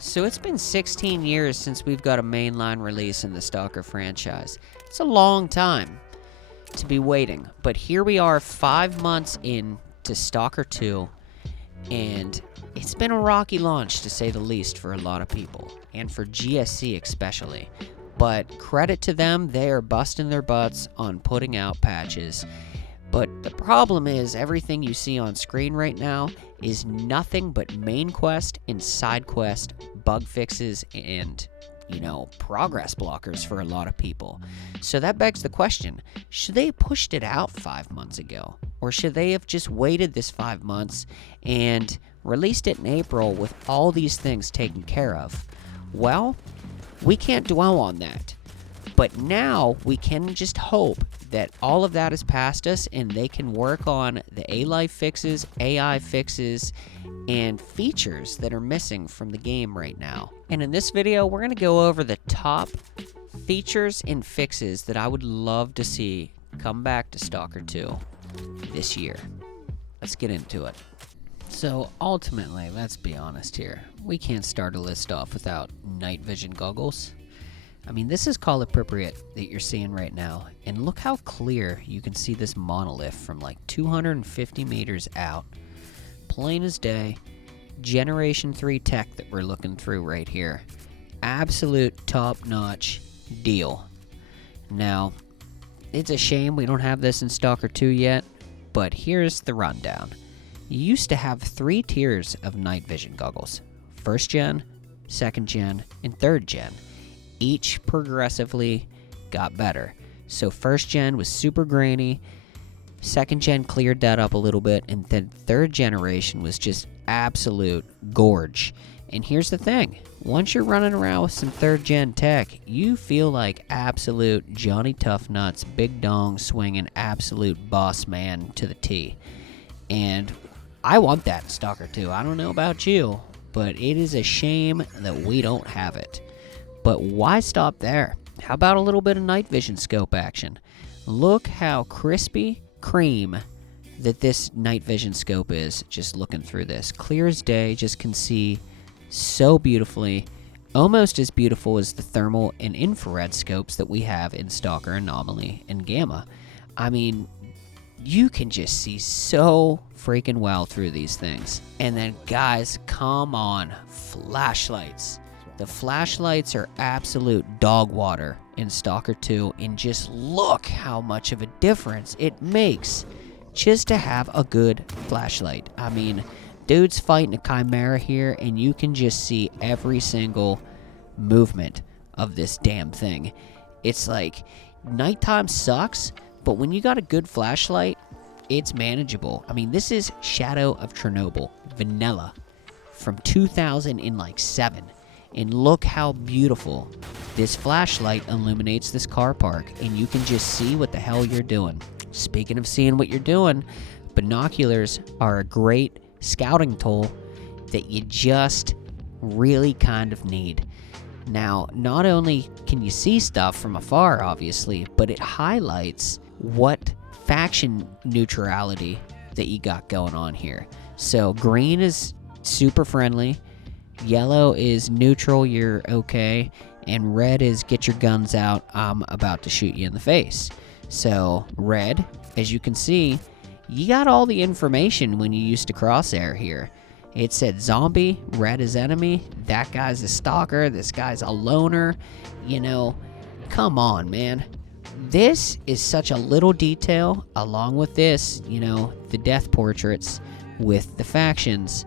So it's been 16 years since we've got a mainline release in the Stalker franchise. It's a long time to be waiting, but here we are 5 months in to Stalker 2, and it's been a rocky launch to say the least for a lot of people, and for GSC especially. But credit to them, they are busting their butts on putting out patches. But the problem is, everything you see on screen right now is nothing but main quest and side quest bug fixes and, progress blockers for a lot of people. So that begs the question, should they have pushed it out 5 months ago? Or should they have just waited this 5 months and released it in April with all these things taken care of? Well, we can't dwell on that. But now we can just hope that all of that is past us and they can work on the A-Life fixes, AI fixes, and features that are missing from the game right now. And in this video, we're going to go over the top features and fixes that I would love to see come back to Stalker 2 this year. Let's get into it. So ultimately, let's be honest here, we can't start a list off without night vision goggles. I mean, this is call appropriate that you're seeing right now, and look how clear you can see this monolith from like 250 meters out. Plain as day, Generation 3 tech that we're looking through right here. Absolute top-notch deal. Now, it's a shame we don't have this in Stalker 2 yet, but here's the rundown. You used to have 3 tiers of night vision goggles. 1st gen, 2nd gen, and 3rd gen. Each progressively got better. So 1st gen was super grainy, 2nd gen cleared that up a little bit, and then 3rd generation was just absolute gorge. And here's the thing, once you're running around with some 3rd gen tech, you feel like absolute Johnny Tough Nuts, big dong swinging absolute boss man to the T. And I want that in Stalker 2. I don't know about you, but it is a shame that we don't have it. But why stop there? How about a little bit of night vision scope action? Look how crispy cream that this night vision scope is, just looking through this. Clear as day, just can see so beautifully. Almost as beautiful as the thermal and infrared scopes that we have in Stalker, Anomaly, and Gamma. I mean, you can just see so freaking well through these things. And then, guys, come on, flashlights. The flashlights are absolute dog water in Stalker 2, and just look how much of a difference it makes just to have a good flashlight. I mean, dude's fighting a chimera here, and you can just see every single movement of this damn thing. It's like, nighttime sucks, but when you got a good flashlight, it's manageable. I mean, this is Shadow of Chernobyl, vanilla, from 2007. And look how beautiful this flashlight illuminates this car park, and you can just see what the hell you're doing. Speaking of seeing what you're doing, binoculars are a great scouting tool that you just really kind of need. Now, not only can you see stuff from afar, obviously, but it highlights what faction neutrality that you got going on here. So green is super friendly, yellow is neutral, you're okay, and red is get your guns out, I'm about to shoot you in the face. So red, as you can see, you got all the information when you used to crosshair here. It said zombie, red is enemy, that guy's a stalker, this guy's a loner. Come on, man. This is such a little detail, along with this, the death portraits with the factions.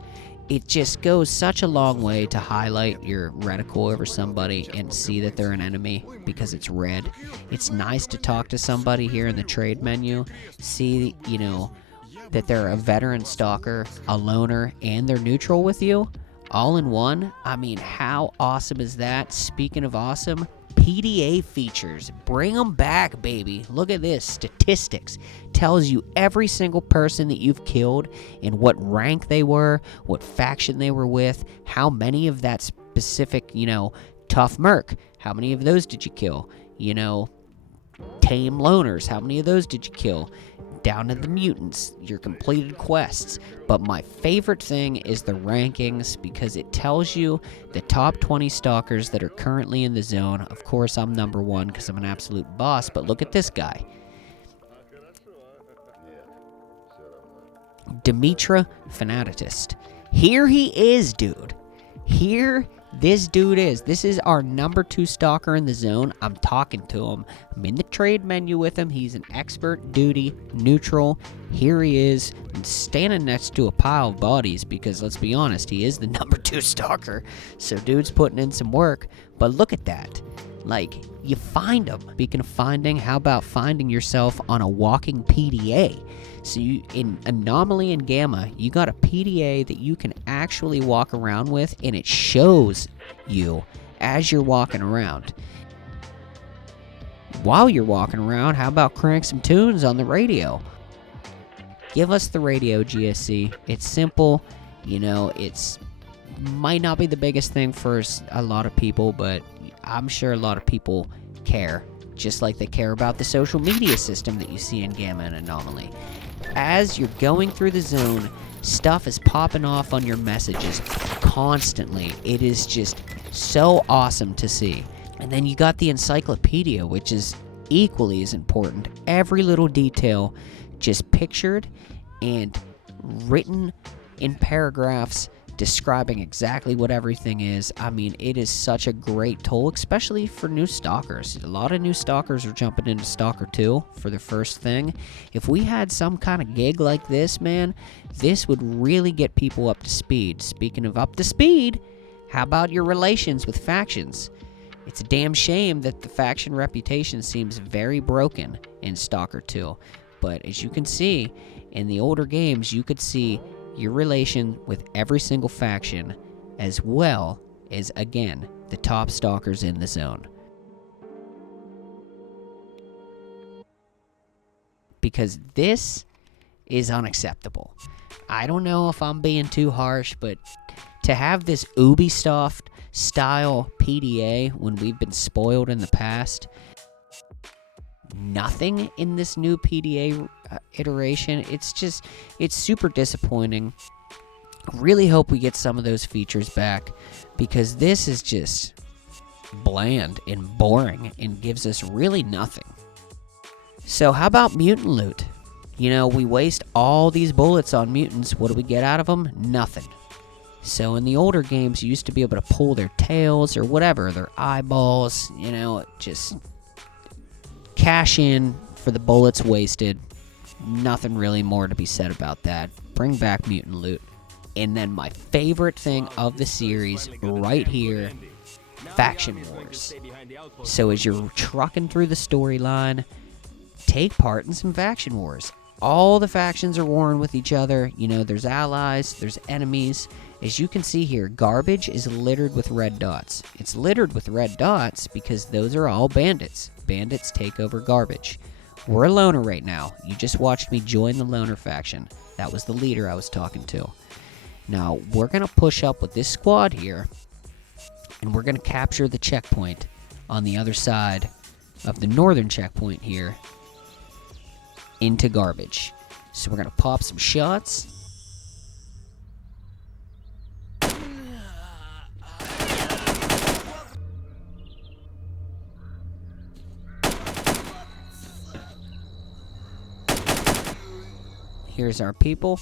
It just goes such a long way to highlight your reticle over somebody and see that they're an enemy because it's red. It's nice to talk to somebody here in the trade menu, see, that they're a veteran stalker, a loner, and they're neutral with you, all in one. I mean, how awesome is that? Speaking of awesome, PDA features. Bring them back, baby. Look at this. Statistics. Tells you every single person that you've killed and what rank they were, what faction they were with, how many of that specific, tough merc. How many of those did you kill? Tame loners. How many of those did you kill? down to the mutants, your completed quests. But my favorite thing is the rankings, because it tells you the top 20 stalkers that are currently in the zone. Of course, I'm number 1 because I'm an absolute boss, but look at this guy. Dimitra Fanatist. Here he is, dude. Here this dude is. This is our number 2 stalker in the zone. I'm talking to him. I'm in the trade menu with him. He's an expert, duty, neutral. Here he is, standing next to a pile of bodies, because let's be honest, he is the number 2 stalker. So dude's putting in some work. But look at that. Like, you find them. Speaking of finding, how about finding yourself on a walking PDA? So you, in Anomaly and Gamma, you got a PDA that you can actually walk around with, and it shows you as you're walking around. While you're walking around, how about crank some tunes on the radio? Give us the radio, GSC. It's simple. You know, it's might not be the biggest thing for a lot of people, but I'm sure a lot of people care, just like they care about the social media system that you see in Gamma and Anomaly. As you're going through the zone, stuff is popping off on your messages constantly. It is just so awesome to see. And then you got the encyclopedia, which is equally as important. Every little detail just pictured and written in paragraphs describing exactly what everything is. I mean, it is such a great tool, especially for new stalkers. A lot of new stalkers are jumping into Stalker 2 for the first thing. If we had some kind of gig like this, man, this would really get people up to speed. Speaking of up to speed, how about your relations with factions? It's a damn shame that the faction reputation seems very broken in Stalker 2. But as you can see, in the older games, you could see your relation with every single faction, as well as, again, the top stalkers in the zone. Because this is unacceptable. I don't know if I'm being too harsh, but to have this Ubisoft style PDA when we've been spoiled in the past, nothing in this new PDA iteration, it's super disappointing. Really hope we get some of those features back, because this is just bland and boring and gives us really nothing. So how about mutant loot? You know, we waste all these bullets on mutants. What do we get out of them? Nothing. So in the older games, you used to be able to pull their tails or whatever, their eyeballs, you know, just cash in for the bullets wasted. Nothing really more to be said about that. Bring back mutant loot. And then my favorite thing of the series right here, faction wars. So as you're trucking through the storyline, take part in some faction wars. All the factions are warring with each other. You know, there's allies, there's enemies. As you can see here, garbage is littered with red dots. It's littered with red dots because those are all bandits. Bandits take over garbage. We're a loner right now. You just watched me join the loner faction. That was the leader I was talking to. Now, we're going to push up with this squad here, and we're going to capture the checkpoint on the other side of the northern checkpoint here into garbage. So we're going to pop some shots. Here's our people.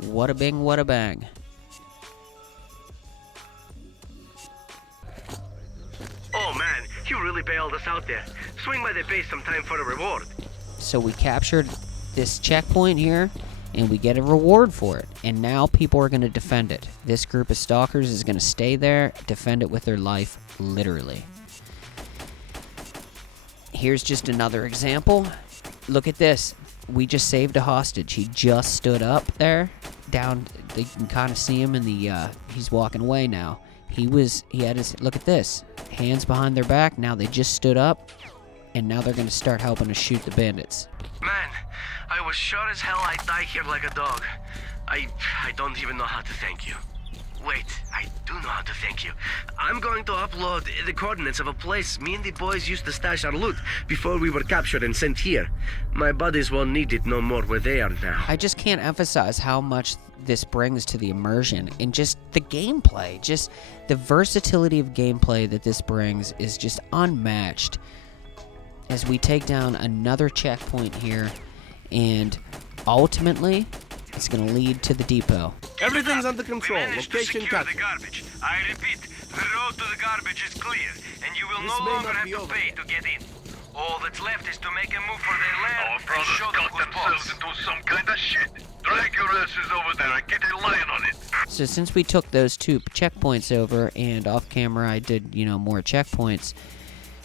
Wada bing, wada bang. Oh man, you really bailed us out there. Swing by the base sometime for a reward. So we captured this checkpoint here, and we get a reward for it. And now people are going to defend it. This group of stalkers is going to stay there, defend it with their life, literally. Here's just another example. Look at this. We just saved a hostage. He just stood up there. Down, you can kind of see him in the, he's walking away now. He had his, look at this. Hands behind their back. Now they just stood up. And now they're going to start helping us shoot the bandits. Man, I was sure as hell I'd die here like a dog. I don't even know how to thank you. Wait, I do know how to thank you. I'm going to upload the coordinates of a place me and the boys used to stash our loot before we were captured and sent here. My buddies won't need it no more where they are now. I just can't emphasize how much this brings to the immersion and just the gameplay. Just the versatility of gameplay that this brings is just unmatched. As we take down another checkpoint here, and ultimately, it's going to lead to the depot. Everything's under control. We managed to Location secure the captured. garbage. I repeat, the road to the garbage is clear, and you will This no may longer not have be to over pay yet. to get in. All that's left is to make a move for their lair Our and brothers show them got who's themselves boss. into some kind of shit. Drag your asses over there and get a line on it. So since we took those 2 checkpoints over, and off camera I did, more checkpoints,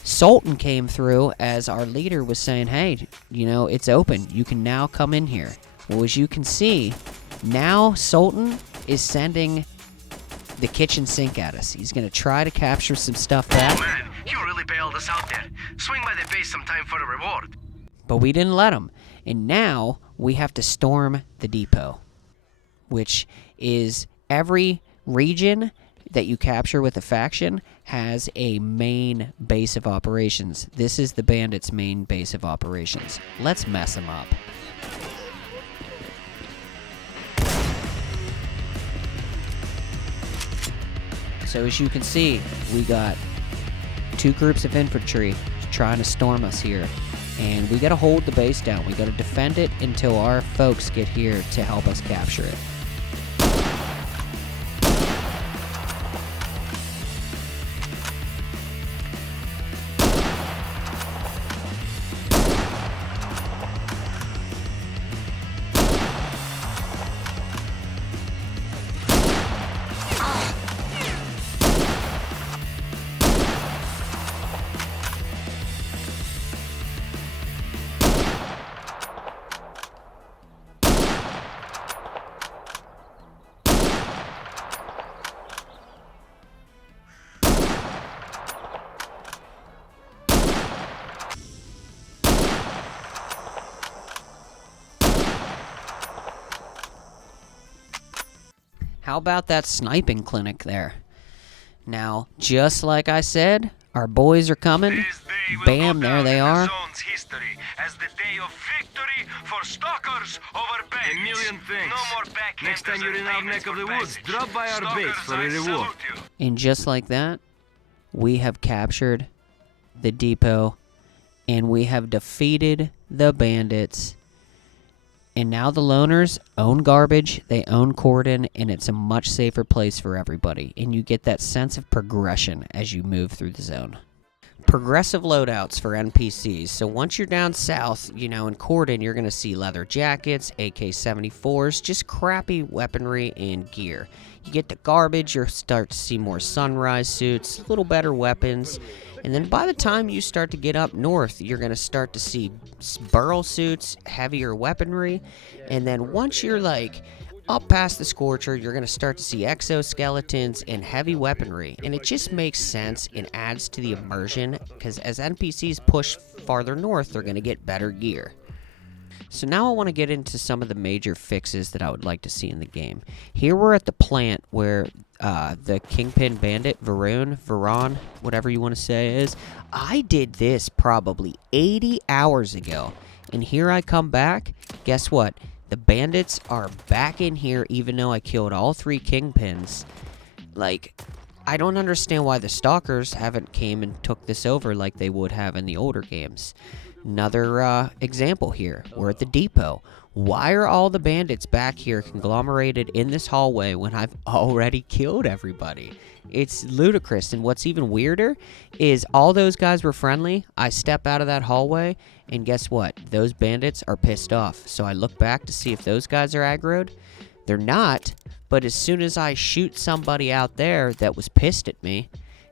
Sultan came through as our leader was saying, hey, it's open. You can now come in here. Well, as you can see, now Sultan is sending the kitchen sink at us. He's going to try to capture some stuff back. Oh man, you really bailed us out there. Swing by the base sometime for a reward. But we didn't let him. And now we have to storm the depot, which is every region that you capture with a faction has a main base of operations. This is the bandits' main base of operations. Let's mess them up. So as you can see, we got 2 groups of infantry trying to storm us here. And we got to hold the base down. We got to defend it until our folks get here to help us capture it. How about that sniping clinic there? Now, just like I said, our boys are coming. This day will Bam, go there down they in the are. zone's history as the day of victory for stalkers over bandits. A million thanks. No more backhanders Next time you're in our and neck of the payments woods, for drop by our passage. base for a Stalkers, I reward. salute you. And just like that, we have captured the depot, and we have defeated the bandits. And now the loners own garbage, they own cordon, and it's a much safer place for everybody. And you get that sense of progression as you move through the zone. Progressive loadouts for NPCs. So once you're down south, in Cordon, you're going to see leather jackets, AK-74s, just crappy weaponry and gear. You get the garbage, you'll start to see more sunrise suits, a little better weapons. And then by the time you start to get up north, you're going to start to see burl suits, heavier weaponry. And then once you're up past the Scorcher, you're going to start to see exoskeletons and heavy weaponry. And it just makes sense and adds to the immersion, because as NPCs push farther north, they're going to get better gear. So now I want to get into some of the major fixes that I would like to see in the game. Here we're at the plant where the Kingpin Bandit, Veron, whatever you want to say is. I did this probably 80 hours ago. And here I come back. Guess what? The bandits are back in here even though I killed all 3 Kingpins. I don't understand why the Stalkers haven't came and took this over like they would have in the older games. Another example here. We're at the depot. Why are all the bandits back here conglomerated in this hallway when I've already killed everybody? It's ludicrous, and what's even weirder is all those guys were friendly. I step out of that hallway, and guess what? Those bandits are pissed off. So I look back to see if those guys are aggroed. They're not, but as soon as I shoot somebody out there that was pissed at me,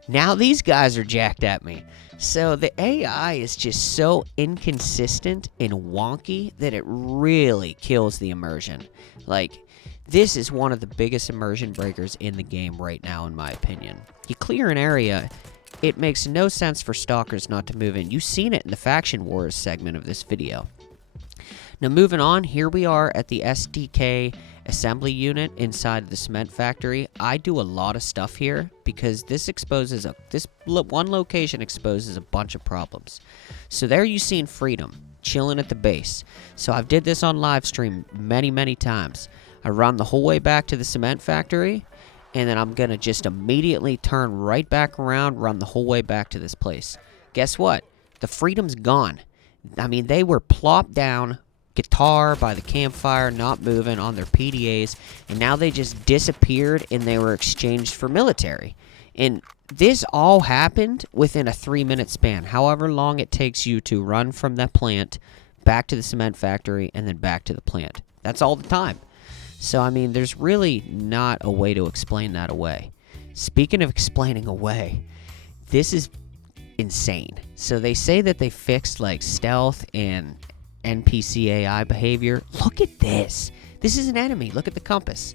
now these guys are jacked at me. So the AI is just so inconsistent and wonky that it really kills the immersion. This is one of the biggest immersion breakers in the game right now, in my opinion. You clear an area, it makes no sense for stalkers not to move in. You've seen it in the Faction Wars segment of this video. Now moving on, here we are at the SDK assembly unit inside the cement factory. I do a lot of stuff here because this one location exposes a bunch of problems. So there you seen Freedom chilling at the base. So I've did this on live stream many times. I run the whole way back to the cement factory, and then I'm gonna just immediately turn right back around, run the whole way back to this place. Guess what? The Freedom's gone. I mean, they were plopped down, guitar by the campfire, not moving on their PDAs, and now they just disappeared and they were exchanged for military. And this all happened within a 3-minute span, however long it takes you to run from that plant back to the cement factory and then back to the plant. That's all the time. So, I mean, there's really not a way to explain that away. Speaking of explaining away, this is insane. So they say that they fixed like stealth and NPC AI behavior. Look at this. This is an enemy. Look at the compass.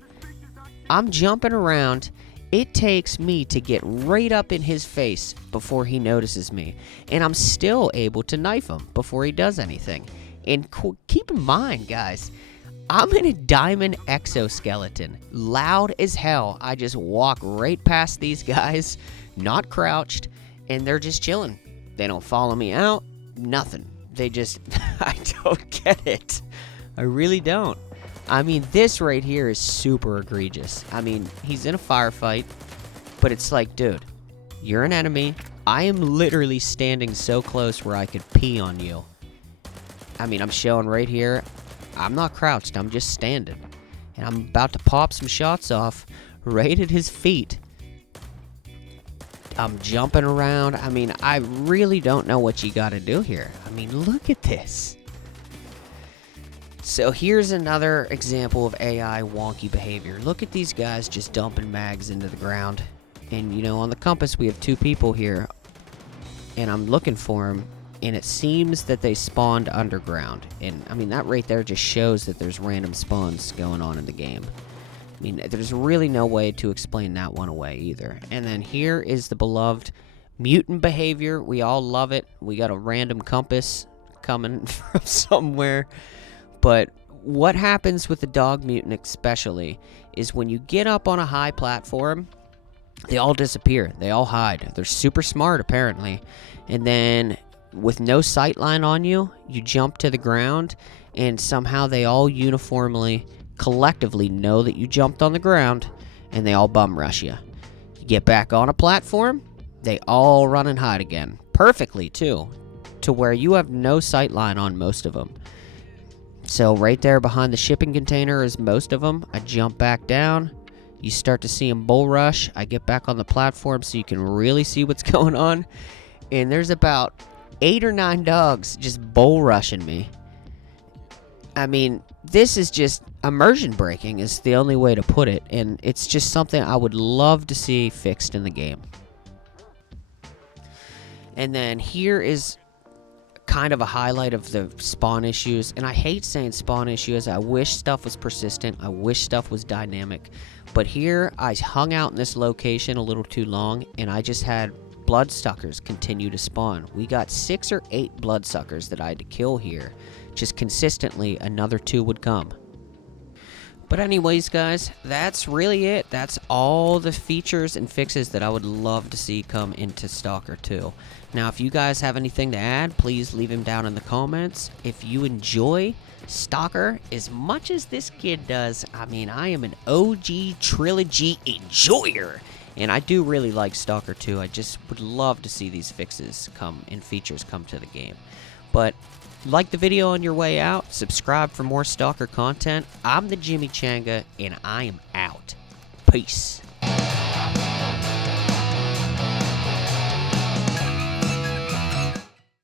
I'm jumping around. It takes me to get right up in his face before he notices me. And I'm still able to knife him before he does anything. And keep in mind, guys, I'm in a diamond exoskeleton. Loud as hell. I just walk right past these guys, not crouched, and they're just chilling. They don't follow me out. Nothing. They just... I don't get it. I really don't. I mean, this right here is super egregious. I mean, he's in a firefight, but it's like, dude, you're an enemy. I am literally standing so close where I could pee on you. I mean, I'm showing right here. I'm not crouched. I'm just standing. And I'm about to pop some shots off right at his feet. I'm jumping around. I mean, I really don't know what you gotta do here. I mean, look at this. So here's another example of AI wonky behavior. Look at these guys just dumping mags into the ground. And, you know, on the compass, we have 2 people here. And I'm looking for them. And it seems that they spawned underground. And, I mean, that right there just shows that there's random spawns going on in the game. I mean, there's really no way to explain that one away either. And then here is the beloved mutant behavior. We all love it. We got a random compass coming from somewhere. But what happens with the dog mutant especially is when you get up on a high platform, they all disappear. They all hide. They're super smart, apparently. And then with no sight line on you, you jump to the ground, and somehow they all uniformly, collectively know that you jumped on the ground, and they all bum rush you. You get back on a platform, they all run and hide again. Perfectly, too, to where you have no sight line on most of them. So right there behind the shipping container is most of them. I jump back down. You start to see them bull rush. I get back on the platform so you can really see what's going on. And there's about 8 or 9 dogs just bull rushing me. I mean, this is just immersion breaking is the only way to put it. And it's just something I would love to see fixed in the game. And then here is kind of a highlight of the spawn issues. And I hate saying spawn issues. I wish stuff was persistent. I wish stuff was dynamic. But here, I hung out in this location a little too long, and I just had bloodsuckers continue to spawn. We got 6 or 8 bloodsuckers that I had to kill here. Just consistently, another 2 would come. But anyways, guys, that's really it. That's all the features and fixes that I would love to see come into Stalker 2. Now, if you guys have anything to add, please leave them down in the comments. If you enjoy Stalker as much as this kid does, I mean, I am an OG trilogy enjoyer. And I do really like Stalker 2. I just would love to see these fixes come and features come to the game. But like the video on your way out, subscribe for more Stalker content. I'm the Jimmy Changa, and I am out. Peace.